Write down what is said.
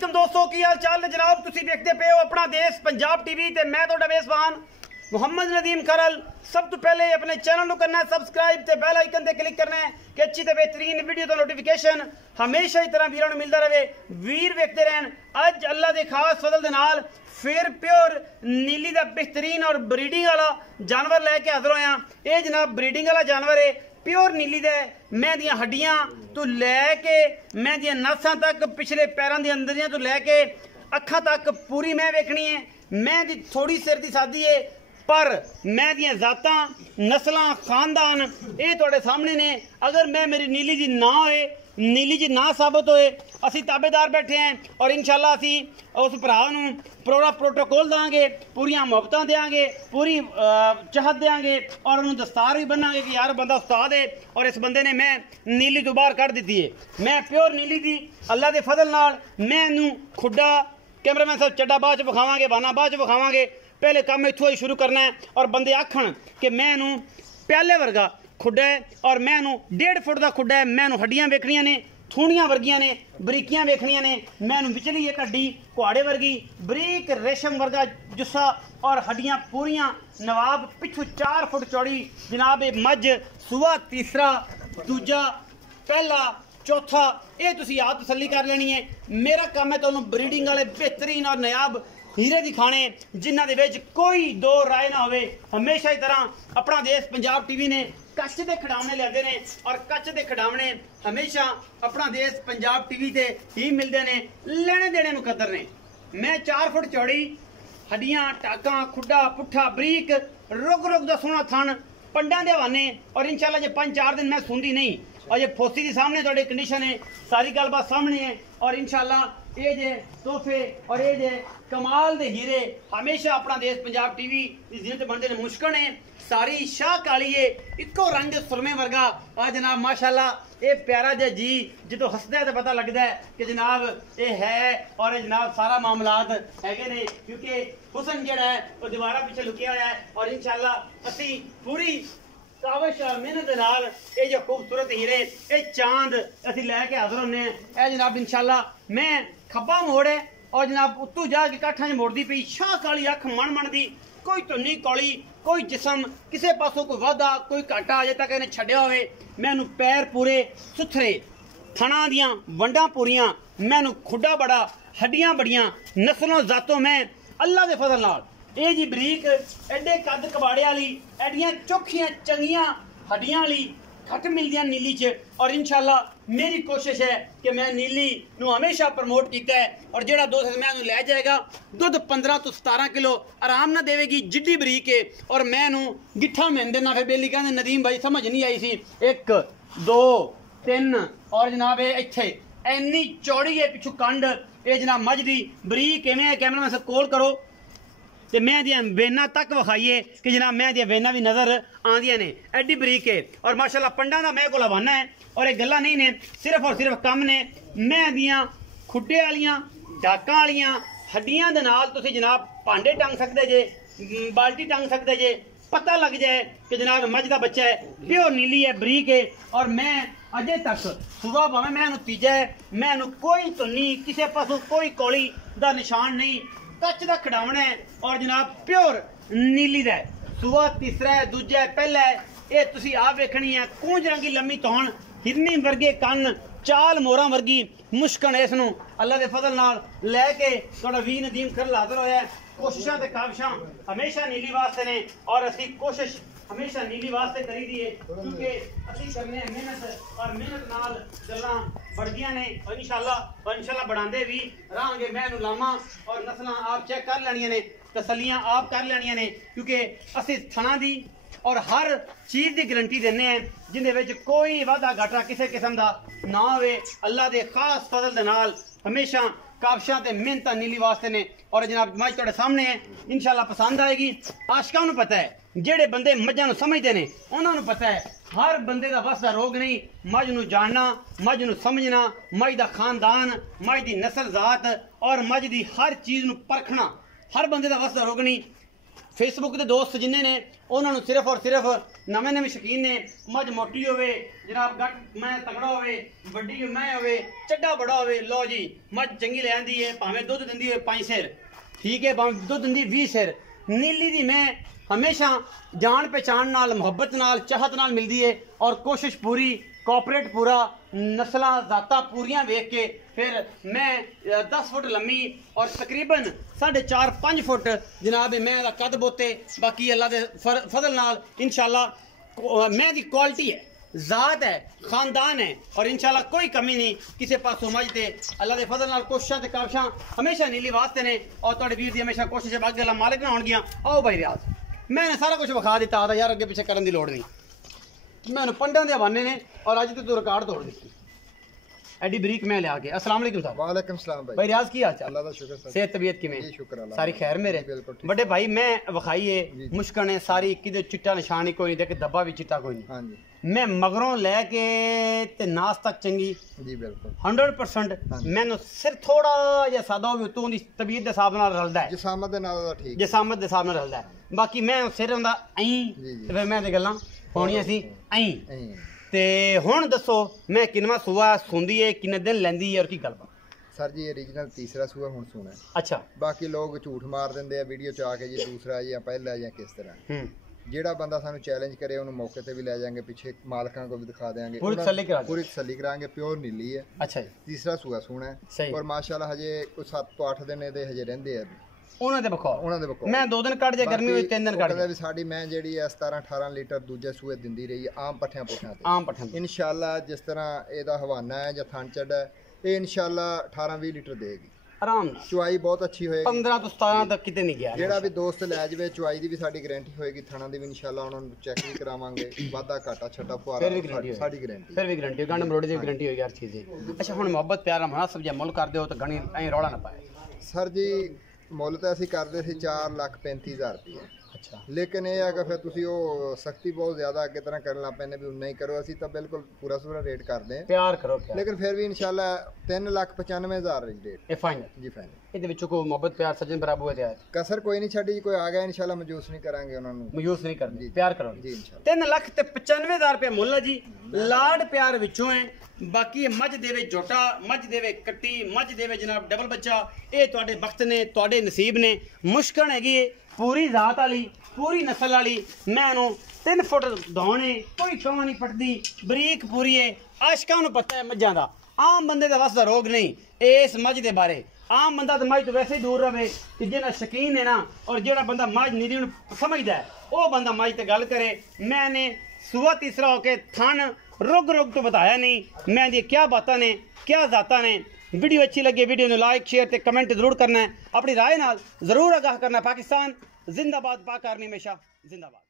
वालेकुम दोस्तों की हाल चाल ने जनाब तुसी देखते पे हो अपना देश पंजाब टीवी ते मैं तो मेजबान मुहम्मद नदीम खरल। सब तो पहले अपने चैनल को करना है सब्सक्राइब ते बेल आइकन ते क्लिक करना है कि अच्छी ते बेहतरीन वीडियो तो नोटिफिकेशन हमेशा ही तरह वीरों मिलता रहे। वीर वेखते रहन अज अल्लाह के खास फजल दे नाल फिर प्योर नीली का बेहतरीन और ब्रीडिंग वाला जानवर लैके हाजिर होया। ये जनाब ब्रीडिंग वाला जानवर है प्योर नीली दे मैं दियां हड्डियां तो लैके मैं दियां नसां तक पिछले पैरों के अंदर तो लैके अखां तक पूरी मैं वेखनी है। मैं दी थोड़ी सिर की सादी है पर मैं दियां जातां नस्लां खानदान ये तुहाडे सामने ने। अगर मैं मेरी नीली जी ना होए नीली जी ना साबित होए असी ताबेदार बैठे हैं और इंशाल्लाह असी उस भरा नूं पूरा प्रोटोकॉल देंगे, पूरियां मुहब्बतां देंगे, पूरी चाहत देंगे और उन्होंने दस्तार भी बनांगे कि यार बंदा उस्ताद है और इस बंदे ने मैं नीली तो बाहर कढ़ दी है। मैं प्योर नीली दी अल्लाह के फजल नाल मैं इनू खुड्डा कैमरामैन साहब चड्डा बाद च विखावांगे, बाना बाद च विखावांगे। पहले काम इत्थों ही शुरू करना है और बंदे आखण कि मैं इनू प्याले वर्गा खुड्डा है और मैं इनू 1.5 फुट का खुड्डा है। मैं इनू हड्डियां वेखनियां ने थूणियां वर्गियां ने बरीकियां वेखनियां ने। मैं इनू विचली एक हड्डी कुहाड़े वर्गी बरीक रेशम वर्गा जुस्सा और हड्डियां पूरियां नवाब पिछू 4 फुट चौड़ी जनाब। ये मझ सुआ तीसरा दूजा पहला चौथा ये तुसी आप तसल्ली कर लेनी है। मेरा काम है तुहानू ब्रीडिंग वाले बेहतरीन और नायाब हीरे दिखाने जिन्हां दे विच कोई दो राय ना होवे। हमेशा ही तरह अपना देश पंजाब टीवी ने कच्च के खिडावने लियादे ने और कच्च के खिडावने हमेशा अपना देश पंजाब टीवी से ही मिलते हैं। लेने देने मुकद्दर ने। मैं 4 फुट चौड़ी हड्डियां टाका खुड्डा पुट्ठा बरीक रुग रुग का सोहना थन पंडा के हवाने और इंशाल्लाह जे 5-4 दिन मैं सुनती नहीं और ये फोसी के सामने थोड़ी कंडीशन है सारी गलबात सामने है और इंशाल्लाह ये जे तोहफे और ये जे कमाल दे हीरे हमेशा अपना देश पंजाब टीवी इस जिले बनते ने मुश्किल है। सारी शाह काली है इको रंग सुरमे वर्गा आ जनाब माशाल्लाह ये प्यारा जा जी जो हसदा है तो पता लगता है कि जनाब ये है और ये जनाब सारा मामलात है ने क्योंकि हुसन जड़ा है वो दीवारा पीछे लुकिया हुआ है और इंशाल्लाह असी पूरी काविश और मेहनत नाल ये जो खूबसूरत हीरे ये चांद असी लैके हाजिर होने हैं जनाब। इंशाल्लाह मैं खब्बा मोड़ है और जनाब उत्तू जाके काठा च मोड़ती पई शाह काली अख मन मन दी कोई धुनी कौली कोई जिसम किसी पासों कोई वाधा कोई घाटा अजे तक इन्हें छड्या होवे। मैं इनू पैर पूरे सुथरे थणा दियां वंडा पूरियां मैं इनू खुड्डा बड़ा हड्डियां बड़ियां नस्लों जातों मैं अल्लाह के फजल नाल ये जी बरीक एडे कद कबाड़े वाली एडियां चोखियां चंगियां हड्डियां वाली घट मिलदियां नीली च और इंशाल्लाह मेरी कोशिश है कि मैं नीली नू हमेशा प्रमोट किया है और जेड़ा दोस्त मैं लै जाएगा दुध 15 तो 17 किलो आराम ना देवेगी जिड्डी बरीक है और मैं नू गिट्ठा मेन देना। फिर बेली कहते नदीम भाई समझ नहीं आई सी 1 2 3 और जनाब इत्थे इन्नी चौड़ी है पिछू कंड ये जनाब मझ दी बरीक किवें कैमरा में कोल करो तो मैं दियां वेना तक विखाइए कि जनाब मैं दियां वेना भी नज़र आंदियां ने एडी बरीक है और माशाल्लाह पंडा का मैं को हवाना है और ये गल्लां नहीं ने सिर्फ और सिर्फ कम ने मैं दियां खुड्डे वालियां डाकां वालियां हड्डियां दे नाल तुसीं जनाब भांडे टंग सकते जे बाल्टी टंग सकते जे पता लग जाए कि जनाब मझ का बच्चा है प्योर नीली है बरीक है। और मैं अजे तक सुबह भावें मैं तीजा है मैं कोई धुनी किसी पासों कोई कौली का निशान नहीं कच्च का खिडावना है और जनाब प्योर नीली का सुआ तीसरा है दूजा है पहला है ये तुसी आप वेखनी है कूंज रंगी लम्मी तौण हिरनी वर्गे कन चाल मोरा वर्गी मुश्कन इसनू अल्लाह के फजल नाल लैके थोड़ा वी नदीम खरल हाजिर होया है। कोशिशां ते काविशां हमेशा नीली वास्ते ने और असी कोशिश हमेशा नीली वास्ते करी दी है क्योंकि असी करने मेहनत और मेहनत नाल गल्लां बढ़दियां ने और इंशाल्लाह बढ़ांदे भी रहांगे। मैं लामा और नस्लां आप चेक कर लैनियां ने तसलियां आप कर लैनियां ने क्योंकि असी थणा दी और हर चीज़ की गारंटी देने हैं जिंदे विच कोई वाधा घाटा किसी किस्म का ना होवे। अल्लाह के खास फजल दे नाल हमेशा काविशां ते मेहनतां नीली वास्ते ने और जनाब मझ तुहाडे सामने है इंशाल्लाह पसंद आएगी। आशकां नूं पता है जेड़े बंदे मझां नूं समझदे ने उन्हां नूं पता है हर बंदे का बस का रोग नहीं मझ नूं जानना मझ नूं समझना मझ का खानदान मझ की नस्ल जात और मझ की हर चीज़ नूं परखना हर बंदे का बस का रोग नहीं। फेसबुक के दोस्त जिन्हें ने उन्होंने सिर्फ और सिर्फ नवे नवे शौकीन ने मझ मोटी होवे जनाब गट मैं तगड़ा होवे वड्डी मैं होवे चड्डा बड़ा होवे लो जी मझ चंगी ले आंदी है भावें दुध दिंदी होवे 5 सिर ठीक है भावें दुध दिंदी 20 सिर नीली दी मैं हमेशा जान पहचान नाल मुहब्बत नाल चाहत नाल मिलती है और कोशिश पूरी कॉपरेट पूरा नस्लां ज़ाता पूरियां वेख के फिर मैं 10 फुट लम्मी और तकरीबन 4.5-5 फुट जनाब मैं दा कद बोते बाकी अल्लाह दे फजल नाल इंशाल्लाह मैं दी क्वालिटी है ज़ात है खानदान है और इंशाल्लाह कोई कमी नहीं किसी पास समझते अल्लाह दे फजल नाल कोशिशां ते काविशां हमेशा नीली वास्ते ने और तुहाडे वीर दी हमेशा कोशिश है बाकी अल्लाह मालिक ना होणगियां। आओ भाई रियाज मैंने सारा कुछ विखा दिता आता यार अगे पिछे करन दी लोड़ नहीं मैं पंडां दे हवाने ने और अज तो तू रिकॉर्ड तोड़ दी एडी बरीक मैं लिया के। अस्सलाम वालेकुम साहब। वालेकुम सलाम भाई। भाई रियाज की हाल चाल? अल्लाह दा शुक्र सर। सेहत तबीयत किवें? जी शुक्र अल्लाह। सारी खैर मेरे? बिल्कुल ठीक। बड़े भाई मैं विखाई है मुश्कन है सारी किदे चिट्टा निशान ही कोई नहीं देख दब्बा भी चिट्टा कोई नहीं। हां जी मैं मगरों लेके ते नास तक चंगी जी बिल्कुल 100% मैनू सिर थोड़ा या सादा भी तू दी तबीयत दे हिसाब नाल रलदा है जिसामत दे नाल दा ठीक जिसामत दे हिसाब नाल रलदा है बाकी मैं सिर हुंदा ऐं ते फिर मैं ते गल्लां होणियां सी ऐं ते हुण दसो मैं किनवा सूआ सुंदी है किन्ने दिन लैंदी है और की गलबात? सर जी ओरिजिनल तीसरा सूआ हुण सुना है। अच्छा बाकी लोग झूठ मार दिंदे आ वीडियो च आके जी दूसरा या पहला या किस तरह जेड़ा बंदा सानू चैलेंज करे उन्हें मौके ते भी ले जाएंगे पीछे मालकां को भी दिखा देंगे पूरी तसल्ली करांगे प्योर नीली है। अच्छा तीसरा सूआ सुना है और माशाल्लाह हजे कोई 7 तो 8 दिन दे हजे रहंदे आ ਉਹਨਾਂ ਦੇ ਬਖੌਰ ਮੈਂ 2 ਦਿਨ ਕੱਢ ਜੇ ਗਰਮੀ ਵਿੱਚ 3 ਦਿਨ ਕੱਢ ਜੇ ਸਾਡੀ ਮੈਂ ਜਿਹੜੀ ਹੈ 17-18 ਲੀਟਰ ਦੂਜੇ ਸੂਏ ਦਿੰਦੀ ਰਹੀ ਹੈ ਆਮ ਪੱਠਿਆਂ ਪੁੱਠਿਆਂ ਤੇ ਆਮ ਪੱਠਿਆਂ ਇਨਸ਼ਾਅੱਲਾ ਜਿਸ ਤਰ੍ਹਾਂ ਇਹਦਾ ਹਵਾਨਾ ਹੈ ਜਾਂ ਥਣ ਚੱਡ ਹੈ ਇਹ ਇਨਸ਼ਾਅੱਲਾ 18-20 ਲੀਟਰ ਦੇਗੀ ਆਰਾਮ ਨਾਲ। ਚੁਆਈ ਬਹੁਤ ਅੱਛੀ ਹੋਏਗੀ 15 ਤੋਂ 17 ਤੱਕ ਕਿਤੇ ਨਹੀਂ ਗਿਆ ਜਿਹੜਾ ਵੀ ਦੋਸਤ ਲੈ ਜਾਵੇ ਚੁਆਈ ਦੀ ਵੀ ਸਾਡੀ ਗਾਰੰਟੀ ਹੋਏਗੀ ਥਣਾਂ ਦੀ ਵੀ ਇਨਸ਼ਾਅੱਲਾ ਉਹਨਾਂ ਨੂੰ ਚੈੱਕ ਵੀ ਕਰਾਵਾਂਗੇ ਵਾਧਾ ਘਾਟਾ ਛੱਟਾ ਫੁਆਰਾ ਸਾਡੀ ਗਾਰੰਟੀ ਫਿਰ ਵੀ ਗਾਰੰਟੀ ਗੰਡ ਮਰੋੜੀ ਦੀ ਗਾਰੰਟੀ ਹੋਏਗੀ ਹਰ ਚੀਜ਼ ਦੀ। ਅੱਛਾ ਹੁਣ ਮੁਹੱਬਤ ਪਿਆਰ ਮੁਨਾਸਬ ਜੇ ਮੁੱਲ ਕਰਦੇ ਹੋ ਤਾਂ ਗਣੀ ਐਂ ਰੌਲਾ ਨਾ ਪਾਏ ਸਰ ਜੀ ਮੁੱਲ ਤਾਂ ਅਸੀਂ ਕਰਦੇ ਸੀ 4,35,000 ਰੁਪਏ। अच्छा लेकिन ये है कि फिर तुसी वो सख्ती बहुत ज्यादा अगे तरह करन लग पैने भी उन्ना ही करो असी तो बिल्कुल पूरा सूरा रेट कर दें प्यार करो लेकिन फिर भी इंशाल्लाह 3,95,000 रेट ए फाइनल जी फाइनल ਇਹਦੇ ਵਿੱਚੋਂ ਕੋਈ ਮੁਹੱਬਤ ਪਿਆਰ ਸੱਜਣ ਬਰਾਬਰ ਹੋਇਆ ਹੈ ਕਸਰ ਕੋਈ ਨਹੀਂ ਛੱਡੀ ਕੋਈ ਆ ਗਿਆ ਇੰਸ਼ਾਅੱਲਾ ਮਜੂਸ ਨਹੀਂ ਕਰਾਂਗੇ ਉਹਨਾਂ ਨੂੰ ਮਜੂਸ ਨਹੀਂ ਕਰਦੇ ਪਿਆਰ ਕਰੋ ਜੀ ਇੰਸ਼ਾਅੱਲਾ 3,95,000 ਰੁਪਏ ਮੁੱਲ ਹੈ ਜੀ ਲਾਡ ਪਿਆਰ ਵਿੱਚੋਂ ਹੈ ਬਾਕੀ ਮੱਝ ਦੇਵੇ ਝੋਟਾ ਮੱਝ ਦੇਵੇ ਕੱਟੀ ਮੱਝ ਦੇਵੇ ਜਨਾਬ ਡਬਲ ਬੱਚਾ ਇਹ ਤੁਹਾਡੇ ਵਕਤ ਨੇ ਤੁਹਾਡੇ ਨਸੀਬ ਨੇ ਮੁਸ਼ਕਣ ਹੈਗੀ पूरी जात वाली पूरी नस्ल वाली मैं 3 फुट दौने कोई छवा नहीं पटदी बरीक पूरी है आशकां नूं पता है मझां दा आम बंदे दा वस दा रोग नहीं इस मझ दे बारे आम बंदा तो मझ तो वैसे ही दूर रहे कि जिहड़ा शकीन है ना और जिहड़ा बंदा मझ नीली नूं समझदा है वो बंदा मझ ते गल करे। मैंने सूआ तीसरा होके थन रुग रुग तो बताया नहीं मैं दी क्या बातां ने क्या जाता ने। वीडियो अच्छी लगे वीडियो ने लाइक शेयर ते कमेंट जरूर करना है अपनी राय नाल जरूर आगाह करना। पाकिस्तान जिंदाबाद पाक आर्मी हमेशा जिंदाबाद।